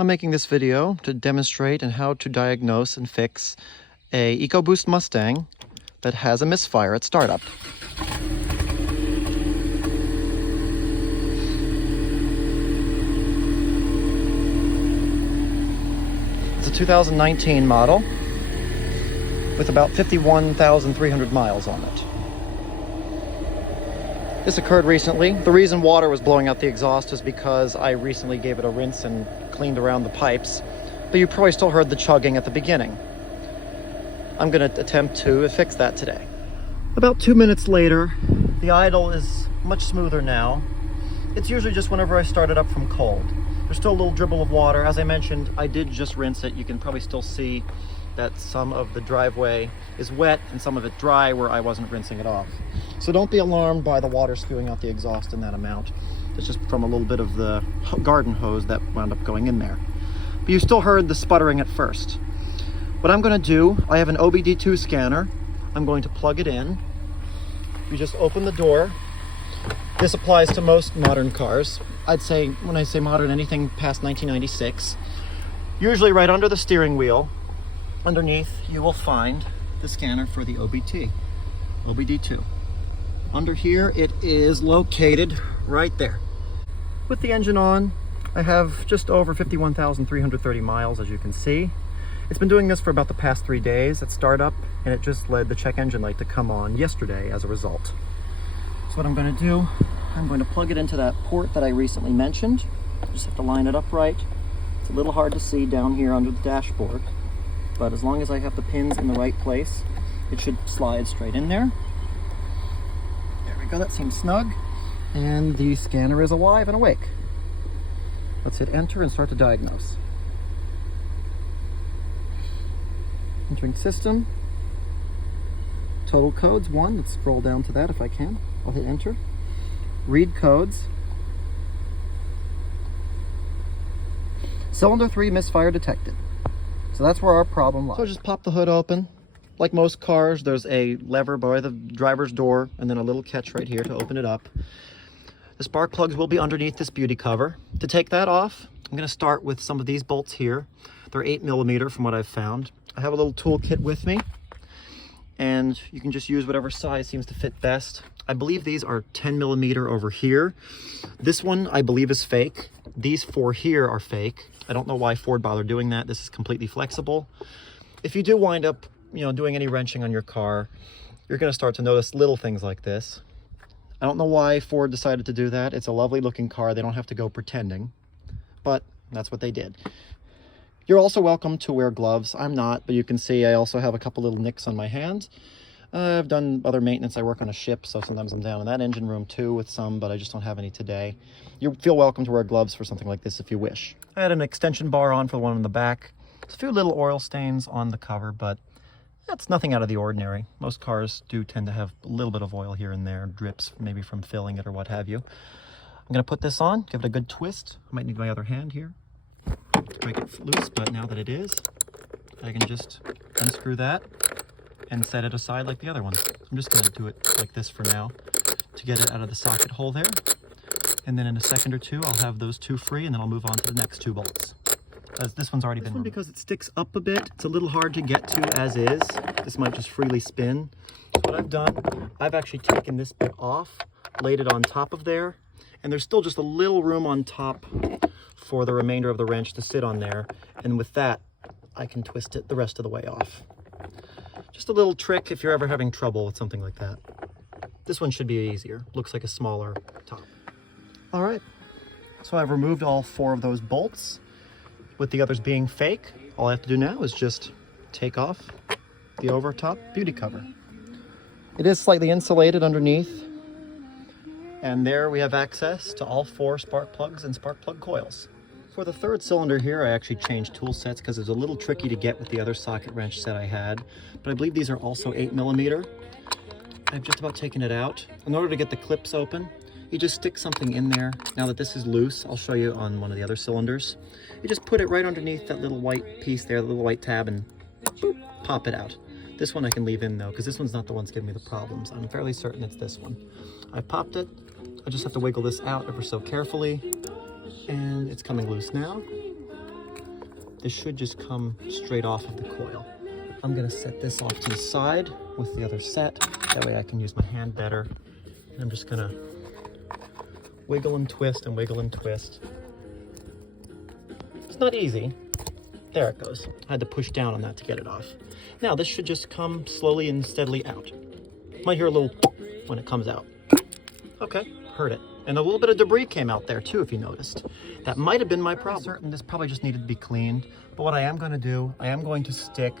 I'm making this video to demonstrate and how to diagnose and fix a Ecoboost Mustang that has a misfire at startup. It's a 2019 model with about 51,300 miles on it. This occurred recently. The reason water was blowing out the exhaust is because I recently gave it a rinse and cleaned around the pipes, but you probably still heard the chugging at the beginning. I'm going to attempt to fix that today. About 2 minutes later, the idle is much smoother now. It's usually just whenever I start it up from cold. There's still a little dribble of water. As I mentioned, I did just rinse it. You can probably still see that some of the driveway is wet and some of it dry where I wasn't rinsing it off. So don't be alarmed by the water spewing out the exhaust in that amount. It's just from a little bit of the garden hose that wound up going in there. But you still heard the sputtering at first. What I'm going to do, I have an OBD2 scanner. I'm going to plug it in. You just open the door. This applies to most modern cars. I'd say, when I say modern, anything past 1996. Usually right under the steering wheel, underneath, you will find the scanner for the OBD2. Under here, it is located right there. With the engine on, I have just over 51,330 miles, as you can see. It's been doing this for about the past 3 days at startup, and it just led the check engine light to come on yesterday as a result. So what I'm going to do, I'm going to plug it into that port that I recently mentioned. Just have to line it up right. It's a little hard to see down here under the dashboard, but as long as I have the pins in the right place, it should slide straight in there. There we go, that seems snug. And the scanner is alive and awake. Let's hit enter and start to diagnose. Entering system. Total codes 1. Let's scroll down to that if I can. I'll hit enter. Read codes. Cylinder 3 misfire detected. So that's where our problem lies. So just pop the hood open. Like most cars, there's a lever by the driver's door and then a little catch right here to open it up. The spark plugs will be underneath this beauty cover. To take that off, I'm going to start with some of these bolts here. They're 8mm from what I've found. I have a little toolkit with me, and you can just use whatever size seems to fit best. I believe these are 10mm over here. This one I believe is fake. These 4 here are fake. I don't know why Ford bothered doing that. This is completely flexible. If you do wind up, doing any wrenching on your car, you're going to start to notice little things like this. I don't know why Ford decided to do that. It's a lovely looking car. They don't have to go pretending, but that's what they did. You're also welcome to wear gloves. I'm not, but you can see I also have a couple little nicks on my hand. I've done other maintenance. I work on a ship, so sometimes I'm down in that engine room too with some, but I just don't have any today. You feel welcome to wear gloves for something like this if you wish. I had an extension bar on for the one in the back. There's a few little oil stains on the cover, but that's nothing out of the ordinary. Most cars do tend to have a little bit of oil here and there, drips maybe from filling it or what have you. I'm going to put this on, give it a good twist. I might need my other hand here to break it loose, but now that it is, I can just unscrew that and set it aside like the other ones. I'm just going to do it like this for now to get it out of the socket hole there. And then in a second or two, I'll have those 2 free, and then I'll move on to the next 2 bolts. As this one's already been removed. Because it sticks up a bit, it's a little hard to get to as is. This might just freely spin. So what I've done, I've actually taken this bit off, laid it on top of there, and there's still just a little room on top for the remainder of the wrench to sit on there. And with that, I can twist it the rest of the way off. Just a little trick if you're ever having trouble with something like that. This one should be easier. Looks like a smaller top. All right, so I've removed all 4 of those bolts. With the others being fake, all I have to do now is just take off the overtop beauty cover. It is slightly insulated underneath, and there we have access to all 4 spark plugs and spark plug coils. For the 3rd cylinder here, I actually changed tool sets because it was a little tricky to get with the other socket wrench set I had, but I believe these are also 8mm. I've just about taken it out. In order to get the clips open, you just stick something in there. Now that this is loose, I'll show you on one of the other cylinders. You just put it right underneath that little white piece there, the little white tab, and boop, pop it out. This one I can leave in though, because this one's not the one that's giving me the problems. I'm fairly certain it's this one. I popped it. I just have to wiggle this out ever so carefully, and it's coming loose now. this should just come straight off of the coil. I'm gonna set this off to the side with the other set. That way I can use my hand better. And I'm just gonna wiggle and twist and wiggle and twist. It's not easy. There it goes. I had to push down on that to get it off. Now this should just come slowly and steadily out. Might hear a little when it comes out. Okay, heard it. And a little bit of debris came out there too, if you noticed. That might have been my problem. I'm certain this probably just needed to be cleaned. But what I am going to do, I am going to stick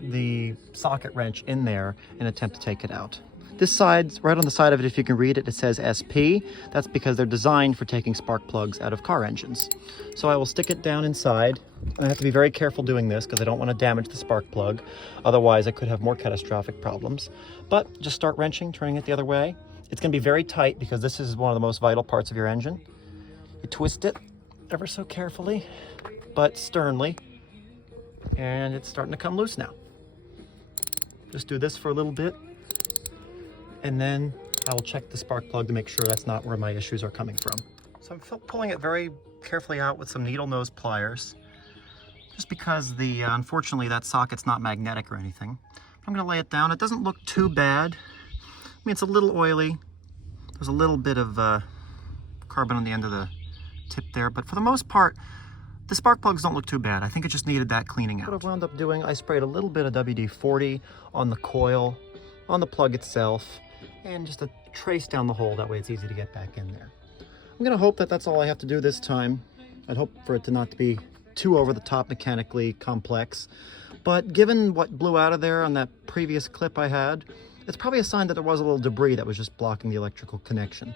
the socket wrench in there and attempt to take it out. This side, right on the side of it, if you can read it, it says SP. That's because they're designed for taking spark plugs out of car engines. So I will stick it down inside. I have to be very careful doing this because I don't want to damage the spark plug. Otherwise, I could have more catastrophic problems. But just start wrenching, turning it the other way. It's going to be very tight because this is one of the most vital parts of your engine. You twist it ever so carefully, but sternly. And it's starting to come loose now. Just do this for a little bit. And then I will check the spark plug to make sure that's not where my issues are coming from. So I'm pulling it very carefully out with some needle nose pliers, just because unfortunately that socket's not magnetic or anything. I'm gonna lay it down. It doesn't look too bad. I mean, it's a little oily. There's a little bit of carbon on the end of the tip there, but for the most part, the spark plugs don't look too bad. I think it just needed that cleaning out. What I wound up doing, I sprayed a little bit of WD-40 on the coil, on the plug itself, and just a trace down the hole. That way it's easy to get back in there. I'm gonna hope that that's all I have to do this time. I'd hope for it to not be too over the top mechanically complex, but given what blew out of there on that previous clip I had, it's probably a sign that there was a little debris that was just blocking the electrical connection.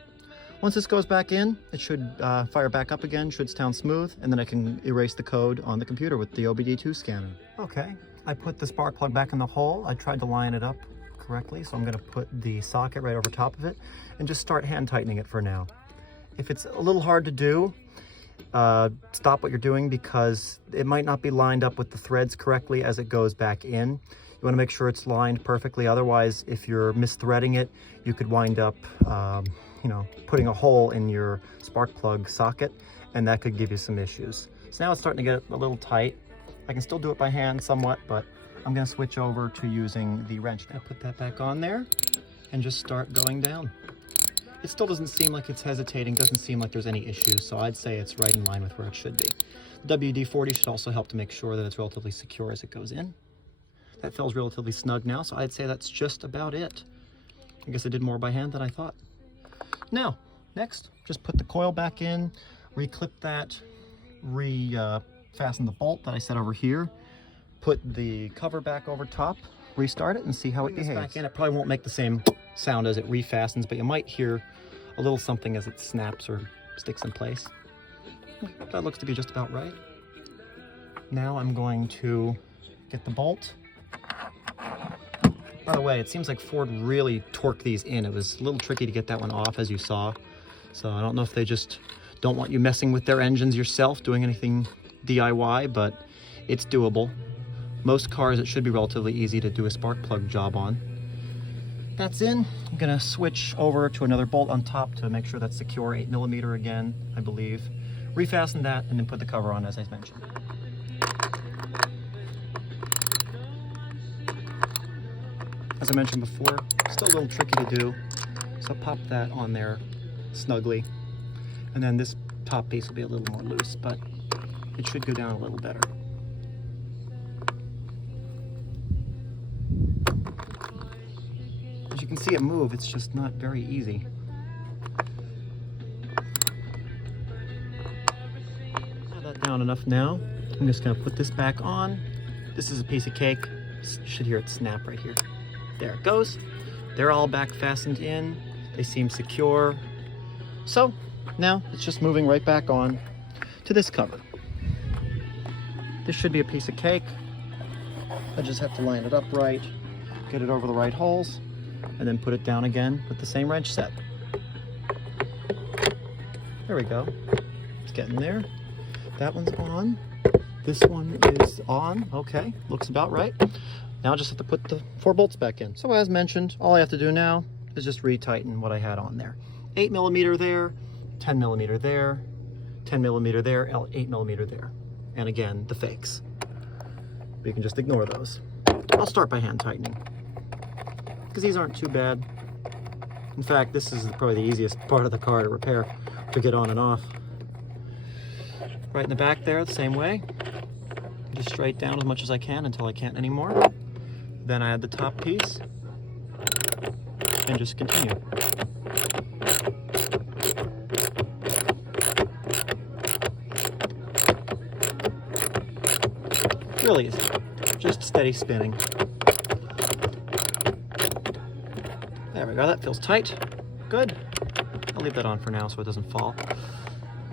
Once this goes back in, it should fire back up again, should sound smooth, and then I can erase the code on the computer with the OBD2 scanner. Okay, I put the spark plug back in the hole. I tried to line it up correctly, so I'm going to put the socket right over top of it and just start hand tightening it for now. If it's a little hard to do, stop what you're doing because it might not be lined up with the threads correctly as it goes back in. You want to make sure it's lined perfectly. Otherwise, if you're misthreading it, you could wind up putting a hole in your spark plug socket, and that could give you some issues. So now it's starting to get a little tight. I can still do it by hand somewhat, but I'm going to switch over to using the wrench. Now put that back on there and just start going down. It still doesn't seem like it's hesitating, doesn't seem like there's any issues, so I'd say it's right in line with where it should be. The WD-40 should also help to make sure that it's relatively secure as it goes in. That feels relatively snug now, so I'd say that's just about it. I guess I did more by hand than I thought. Now, next, just put the coil back in, reclip that, fasten the bolt that I set over here, put the cover back over top, restart it, and see how it behaves. Back in, it probably won't make the same sound as it refastens, but you might hear a little something as it snaps or sticks in place. That looks to be just about right. Now I'm going to get the bolt. By the way, it seems like Ford really torqued these in. It was a little tricky to get that one off, as you saw. So I don't know if they just don't want you messing with their engines yourself, doing anything DIY, but it's doable. Most cars, it should be relatively easy to do a spark plug job on. That's in. I'm gonna switch over to another bolt on top to make sure that's secure, 8mm again, I believe. Refasten that and then put the cover on, as I mentioned. As I mentioned before, still a little tricky to do, so pop that on there snugly. And then this top piece will be a little more loose, but it should go down a little better. As you can see it move, it's just not very easy. Have that down enough now. I'm just gonna put this back on. This is a piece of cake. You should hear it snap right here. There it goes. They're all back fastened in. They seem secure. So now it's just moving right back on to this cover. This should be a piece of cake. I just have to line it up right, get it over the right holes, and then put it down again with the same wrench set. There we go. It's getting there. That one's on. This one is on. Okay, looks about right. Now I just have to put the 4 bolts back in. So as mentioned, all I have to do now is just retighten what I had on there. 8mm there, 10mm there, 10mm there, 8mm there. and again, the fakes. But you can just ignore those. I'll start by hand tightening, because these aren't too bad. In fact, this is probably the easiest part of the car to repair, to get on and off. Right in the back there, the same way. Just straight down as much as I can until I can't anymore. Then I add the top piece, and just continue. Really easy, just steady spinning. There we go, that feels tight. Good. I'll leave that on for now so it doesn't fall.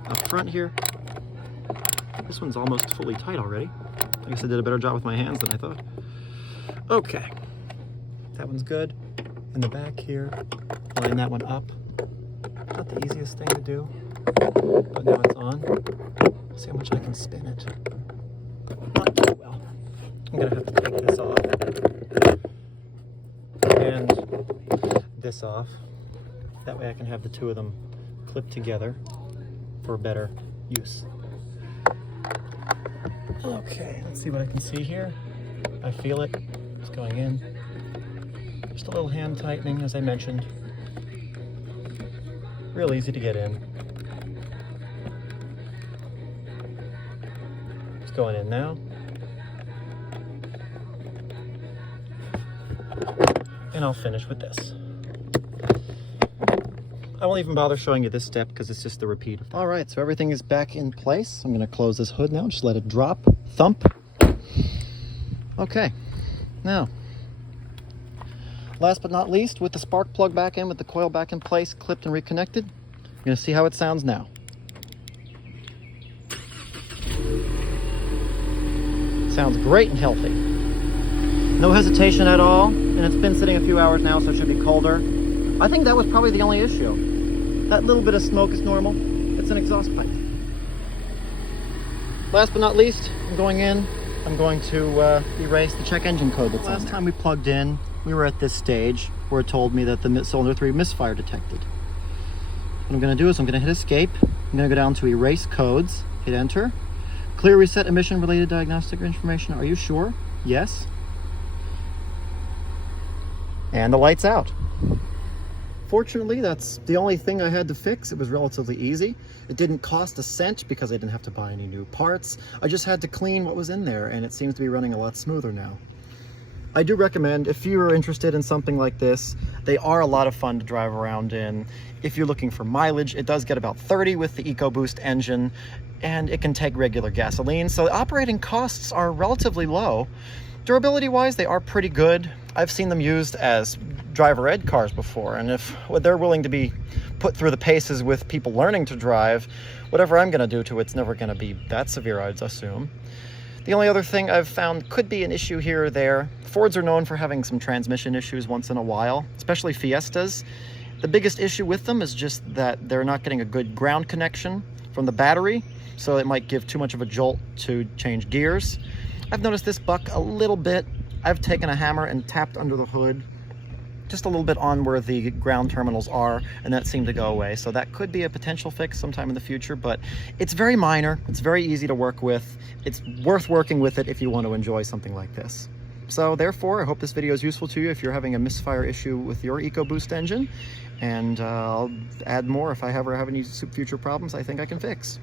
Up front here, this one's almost fully tight already. I guess I did a better job with my hands than I thought. Okay, that one's good. In the back here, line that one up. Not the easiest thing to do, but now it's on. See how much I can spin it. Not too well. I'm gonna have to take this off and this off. That way I can have the two of them clipped together for better use. Okay, let's see what I can see here. I feel it. It's going in. Just a little hand tightening, as I mentioned. Real easy to get in. It's going in now. And I'll finish with this. I won't even bother showing you this step because it's just the repeat of that. All right, so everything is back in place. I'm gonna close this hood now, just let it drop, thump. Okay, now, last but not least, with the spark plug back in, with the coil back in place, clipped and reconnected, you're gonna see how it sounds now. Sounds great and healthy. No hesitation at all, and it's been sitting a few hours now, so it should be colder. I think that was probably the only issue. That little bit of smoke is normal. It's an exhaust pipe. Last but not least, I'm going to erase the check engine code that's on there. Last time we plugged in, we were at this stage where it told me that the cylinder 3 misfire detected. What I'm going to do is I'm going to hit escape. I'm going to go down to erase codes, hit enter. Clear reset emission related diagnostic information. Are you sure? Yes. And the light's out. Fortunately, that's the only thing I had to fix. It was relatively easy. It didn't cost a cent because I didn't have to buy any new parts. I just had to clean what was in there, and it seems to be running a lot smoother now. I do recommend, if you're interested in something like this, they are a lot of fun to drive around in. If you're looking for mileage, it does get about 30 with the Ecoboost engine, and it can take regular gasoline, so the operating costs are relatively low. Durability-wise, they are pretty good. I've seen them used as driver ed cars before, and if they're willing to be put through the paces with people learning to drive, whatever I'm going to do to it's never going to be that severe, I'd assume. The only other thing I've found could be an issue here or there. Fords are known for having some transmission issues once in a while, especially Fiestas. The biggest issue with them is just that they're not getting a good ground connection from the battery, so it might give too much of a jolt to change gears. I've noticed this buck a little bit. I've taken a hammer and tapped under the hood just a little bit on where the ground terminals are, and that seemed to go away. So that could be a potential fix sometime in the future, but it's very minor. It's very easy to work with. It's worth working with it if you want to enjoy something like this. So therefore, I hope this video is useful to you if you're having a misfire issue with your Ecoboost engine, and I'll add more if I ever have any future problems I think I can fix.